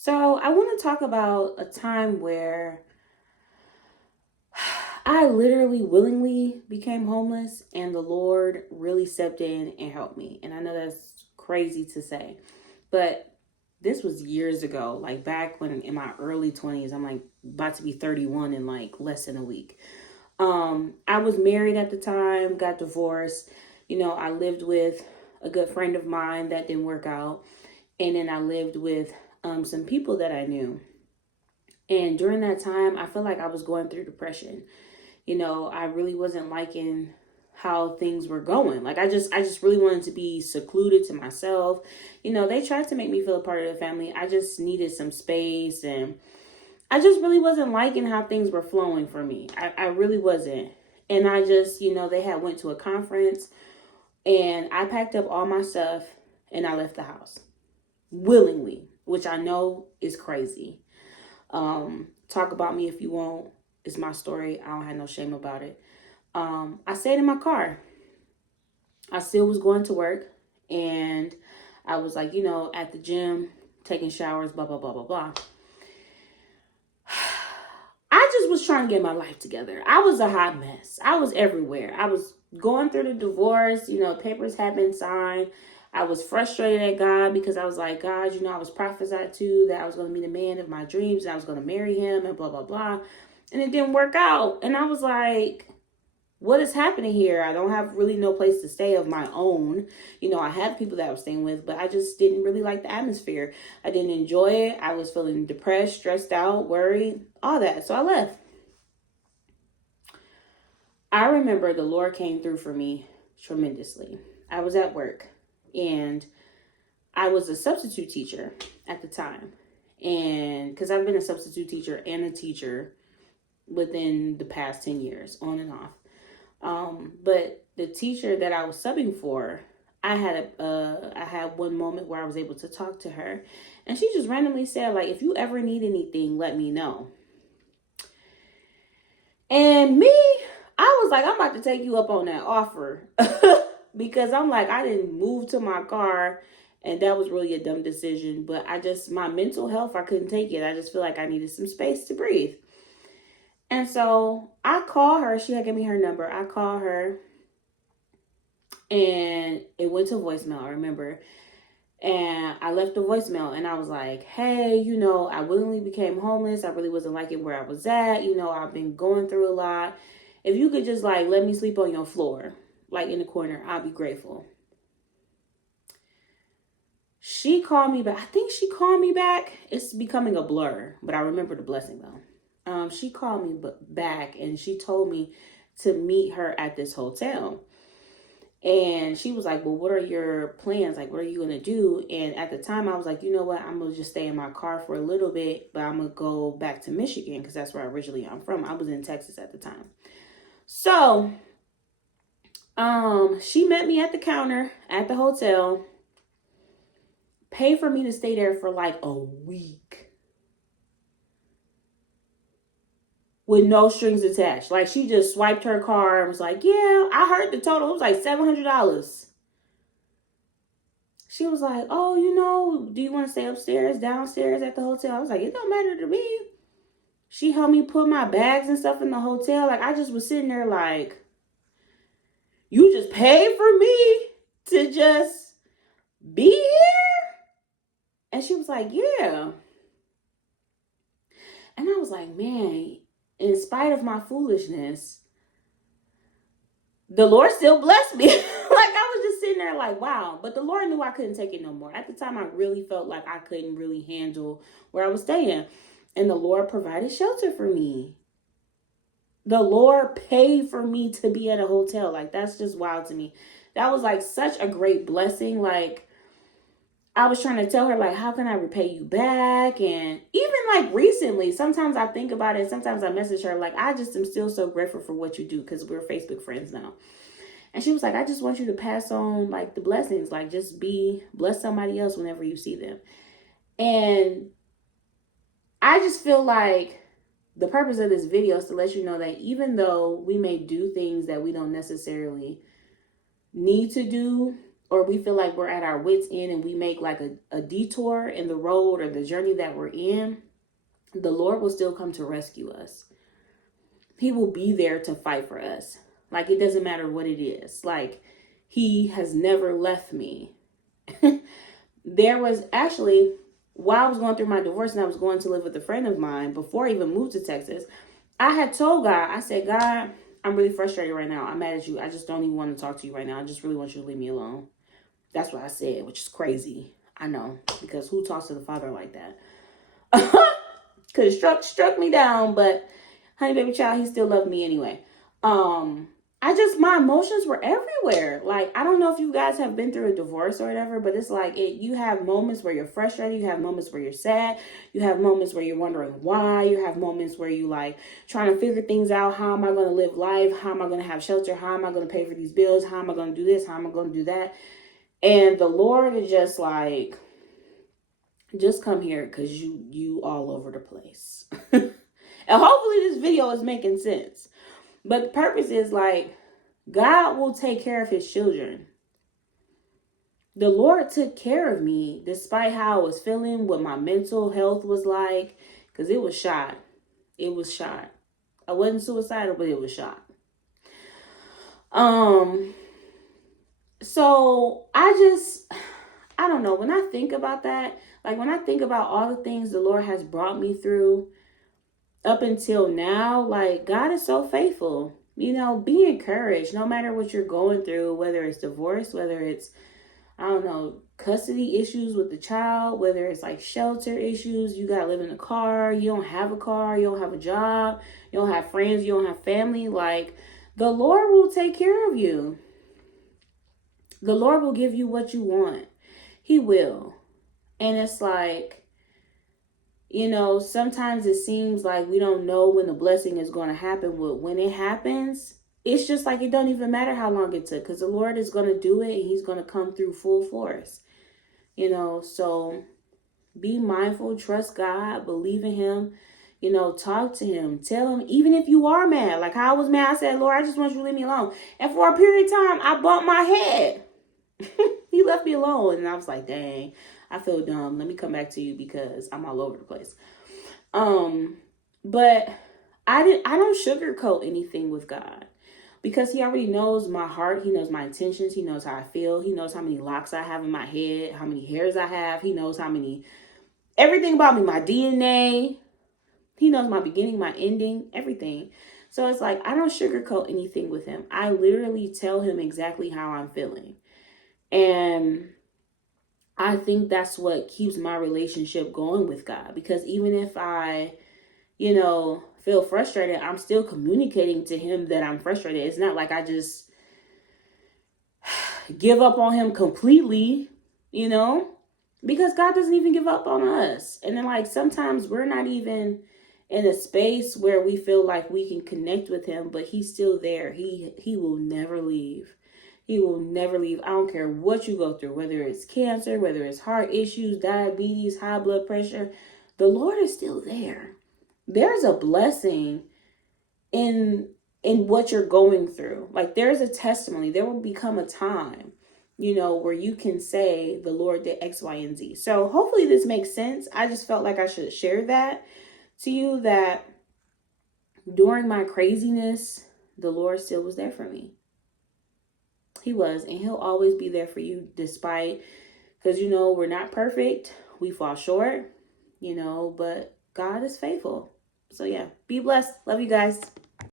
So, I want to talk about a time where I literally willingly became homeless and the Lord really stepped in and helped me. And I know that's crazy to say, but this was years ago, like back when in my early 20s. I'm like about to be 31 in like less than a week. I was married at the time, got divorced. I lived with a good friend of mine that didn't work out. And then I lived with some people that I knew. And during that time, I feel like I was going through depression. I really wasn't liking how things were going. Like I just really wanted to be secluded to myself. They tried to make me feel a part of the family. I just needed some space, and I just really wasn't liking how things were flowing for me. I really wasn't. And I just, they had went to a conference, and I packed up all my stuff and I left the house willingly, which I know is crazy. Talk about me if you want. It's my story. I don't have no shame about it. I stayed in my car. I still was going to work, and I was like, at the gym, taking showers, blah, blah, blah, blah, blah. I just was trying to get my life together. I was a hot mess. I was everywhere. I was going through the divorce, papers had been signed. I was frustrated at God because I was like, God, I was prophesied to that I was going to be the man of my dreams and I was going to marry him and blah, blah, blah. And it didn't work out. And I was like, what is happening here? I don't have really no place to stay of my own. I had people that I was staying with, but I just didn't really like the atmosphere. I didn't enjoy it. I was feeling depressed, stressed out, worried, all that. So I left. I remember the Lord came through for me tremendously. I was at work, and I was a substitute teacher at the time. And because I've been a substitute teacher and a teacher within the past 10 years, on and off. But the teacher that I was subbing for, I had one moment where I was able to talk to her, and she just randomly said, like, if you ever need anything, let me know. And me, I was like, I'm about to take you up on that offer because I'm like, I didn't move to my car, and that was really a dumb decision. But my mental health, I couldn't take it. I just feel like I needed some space to breathe. And so I call her. She had given me her number. I call her, and it went to voicemail, I remember. And I left a voicemail, and I was like, hey, I willingly became homeless. I really wasn't liking where I was at. I've been going through a lot. If you could just like let me sleep on your floor, like in the corner, I'll be grateful. She called me back. I think she called me back. It's becoming a blur, but I remember the blessing though. She called me back, and she told me to meet her at this hotel. And she was like, well, what are your plans? Like, what are you going to do? And at the time, I was like, you know what? I'm going to just stay in my car for a little bit, but I'm going to go back to Michigan because that's where originally I'm from. I was in Texas at the time. So, she met me at the counter at the hotel, paid for me to stay there for like a week with no strings attached. Like, she just swiped her card and was like, yeah, I heard the total. It was like $700. She was like, oh, do you want to stay upstairs, downstairs at the hotel? I was like, it don't matter to me. She helped me put my bags and stuff in the hotel. Like, I just was sitting there like, you just paid for me to just be here? And she was like, yeah. And I was like, man, in spite of my foolishness, the Lord still blessed me. Like, I was just sitting there like, wow. But the Lord knew I couldn't take it no more. At the time, I really felt like I couldn't really handle where I was staying. And the Lord provided shelter for me. The Lord paid for me to be at a hotel. Like, that's just wild to me. That was like such a great blessing. Like, I was trying to tell her, like, how can I repay you back? And even like recently, sometimes I think about it. Sometimes I message her, like, I just am still so grateful for what you do because we're Facebook friends now. And she was like, I just want you to pass on like the blessings, like just bless somebody else whenever you see them. And I just feel like the purpose of this video is to let you know that even though we may do things that we don't necessarily need to do or we feel like we're at our wits' end and we make like a detour in the road or the journey that we're in, the Lord will still come to rescue us. He will be there to fight for us. Like, it doesn't matter what it is. Like, he has never left me. There was actually, while I was going through my divorce and I was going to live with a friend of mine before I even moved to Texas, I had told God, I said, God, I'm really frustrated right now. I'm mad at you. I just don't even want to talk to you right now. I just really want you to leave me alone. That's what I said, which is crazy. I know, because who talks to the Father like that? Could have struck me down, but honey baby child, he still loved me anyway. My emotions were everywhere. Like, I don't know if you guys have been through a divorce or whatever, but it's like you have moments where you're frustrated, you have moments where you're sad, you have moments where you're wondering why, you have moments where you like trying to figure things out. How am I going to live life? How am I going to have shelter? How am I going to pay for these bills? How am I going to do this? How am I going to do that? And the Lord is just like, just come here, because you all over the place. And hopefully this video is making sense. But the purpose is like, God will take care of his children. The Lord took care of me despite how I was feeling, what my mental health was like, because it was shot. It was shot. I wasn't suicidal, but it was shot. So I don't know. When I think about that, like when I think about all the things the Lord has brought me through up until now, like God is so faithful. You know, be encouraged no matter what you're going through, whether it's divorce, whether it's, I don't know, custody issues with the child, whether it's like shelter issues, you got to live in a car, you don't have a car, you don't have a job, you don't have friends, you don't have family. Like, the Lord will take care of you. The Lord will give you what you want. He will. And it's like, you know, sometimes it seems like we don't know when the blessing is going to happen. But when it happens, it's just like it don't even matter how long it took, because the Lord is going to do it and he's going to come through full force. You know, so be mindful, trust God, believe in him, you know, talk to him, tell him, even if you are mad, like I was mad, I said, Lord, I just want you to leave me alone. And for a period of time, I bumped my head. He left me alone. And I was like, dang, I feel dumb. Let me come back to you because I'm all over the place. But I don't sugarcoat anything with God, because he already knows my heart. He knows my intentions. He knows how I feel. He knows how many locks I have in my head, how many hairs I have. He knows everything about me, my DNA. He knows my beginning, my ending, everything. So it's like, I don't sugarcoat anything with him. I literally tell him exactly how I'm feeling. And I think that's what keeps my relationship going with God, because even if I, you know, feel frustrated, I'm still communicating to him that I'm frustrated. It's not like I just give up on him completely, you know, because God doesn't even give up on us. And then like sometimes we're not even in a space where we feel like we can connect with him, but he's still there. He will never leave. He will never leave. I don't care what you go through, whether it's cancer, whether it's heart issues, diabetes, high blood pressure, the Lord is still there. There's a blessing in what you're going through. Like, there's a testimony. There will become a time, you know, where you can say the Lord did X, Y, and Z. So hopefully this makes sense. I just felt like I should share that to you, that during my craziness, the Lord still was there for me. He was, and he'll always be there for you despite, because, you know, we're not perfect. We fall short, you know, but God is faithful. So yeah, be blessed. Love you guys.